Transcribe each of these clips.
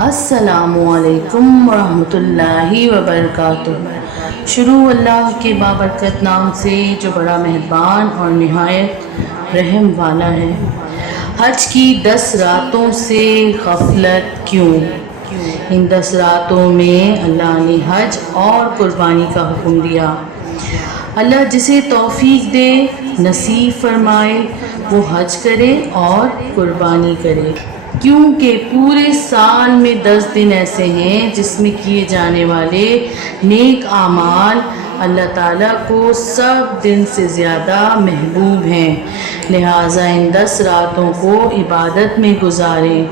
السلام علیکم ورحمۃ اللہ وبرکاتہ۔ شروع اللہ کے بابرکت نام سے جو بڑا مہربان اور نہایت رحم والا ہے۔ حج کی 10 راتوں سے غفلت کیوں؟ ان 10 راتوں میں اللہ نے حج اور قربانی کا حکم دیا۔ اللہ جسے توفیق دے، نصیب فرمائے، وہ حج کرے اور قربانی کرے، کیونکہ پورے سال میں 10 دن ایسے ہیں جس میں کیے جانے والے نیک اعمال اللہ تعالیٰ کو سب دن سے زیادہ محبوب ہیں، لہٰذا ان 10 راتوں کو عبادت میں گزاریں۔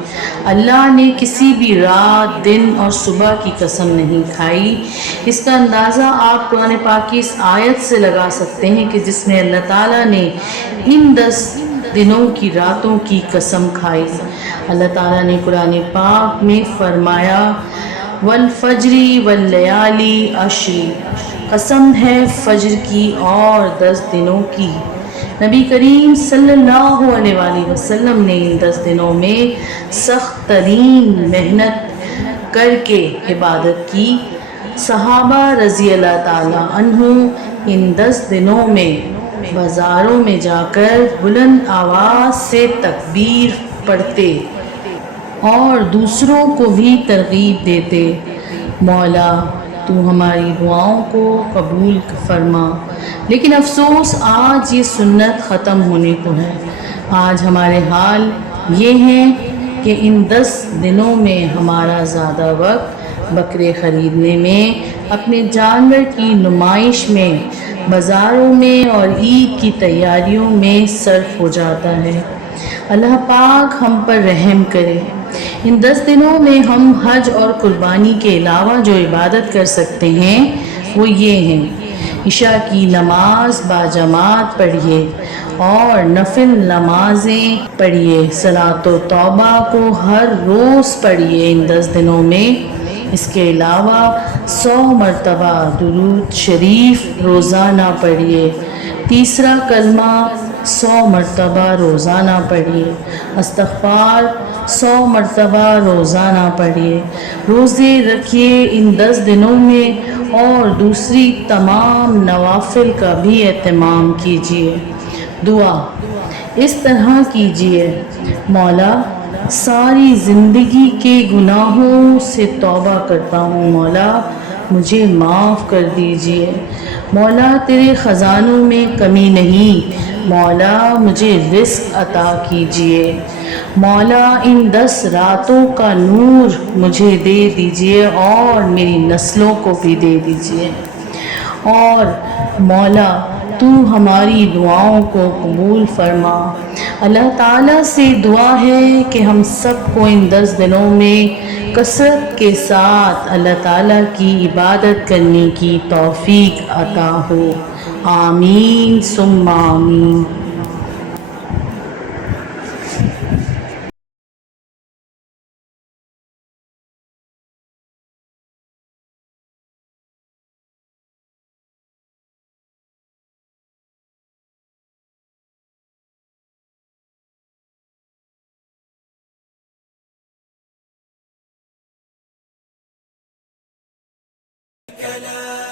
اللہ نے کسی بھی رات، دن اور صبح کی قسم نہیں کھائی۔ اس کا اندازہ آپ قرآن پاک کی اس آیت سے لگا سکتے ہیں کہ جس میں اللہ تعالیٰ نے ان 10 دنوں کی راتوں کی قسم کھائی۔ اللہ تعالیٰ نے قرآن پاک میں فرمایا والفجر واللیالی عشر، قسم ہے فجر کی اور 10 دنوں کی۔ نبی کریم صلی اللہ علیہ وآلہ وسلم نے ان 10 دنوں میں سخت ترین محنت کر کے عبادت کی۔ صحابہ رضی اللہ تعالیٰ عنہ ان 10 دنوں میں بازاروں میں جا کر بلند آواز سے تکبیر پڑھتے اور دوسروں کو بھی ترغیب دیتے، مولا تو ہماری دعاؤں کو قبول فرما۔ لیکن افسوس آج یہ سنت ختم ہونے کو ہے۔ آج ہمارے حال یہ ہے کہ ان 10 دنوں میں ہمارا زیادہ وقت بکرے خریدنے میں، اپنے جانور کی نمائش میں، بازاروں میں اور عید کی تیاریوں میں صرف ہو جاتا ہے۔ اللہ پاک ہم پر رحم کرے۔ ان 10 دنوں میں ہم حج اور قربانی کے علاوہ جو عبادت کر سکتے ہیں وہ یہ ہیں: عشاء کی نماز باجماعت پڑھیے اور نفل نمازیں پڑھیے، صلاۃ و توبہ کو ہر روز پڑھیے ان 10 دنوں میں۔ اس کے علاوہ 100 مرتبہ درود شریف روزانہ پڑھیے۔ تیسرا کلمہ 100 مرتبہ روزانہ پڑھیے۔ استغفار 100 مرتبہ روزانہ پڑھیے۔ روزے رکھیے ان 10 دنوں میں اور دوسری تمام نوافل کا بھی اہتمام کیجیے۔ دعا اس طرح کیجیے: مولا ساری زندگی کے گناہوں سے توبہ کرتا ہوں، مولا مجھے معاف کر دیجیے۔ مولا تیرے خزانوں میں کمی نہیں، مولا مجھے رزق عطا کیجیے۔ مولا ان 10 راتوں کا نور مجھے دے دیجیے اور میری نسلوں کو بھی دے دیجیے۔ اور مولا تو ہماری دعاؤں کو قبول فرما۔ اللہ تعالیٰ سے دعا ہے کہ ہم سب کو ان 10 دنوں میں کثرت کے ساتھ اللہ تعالیٰ کی عبادت کرنے کی توفیق عطا ہو۔ آمین ثم آمین۔ لا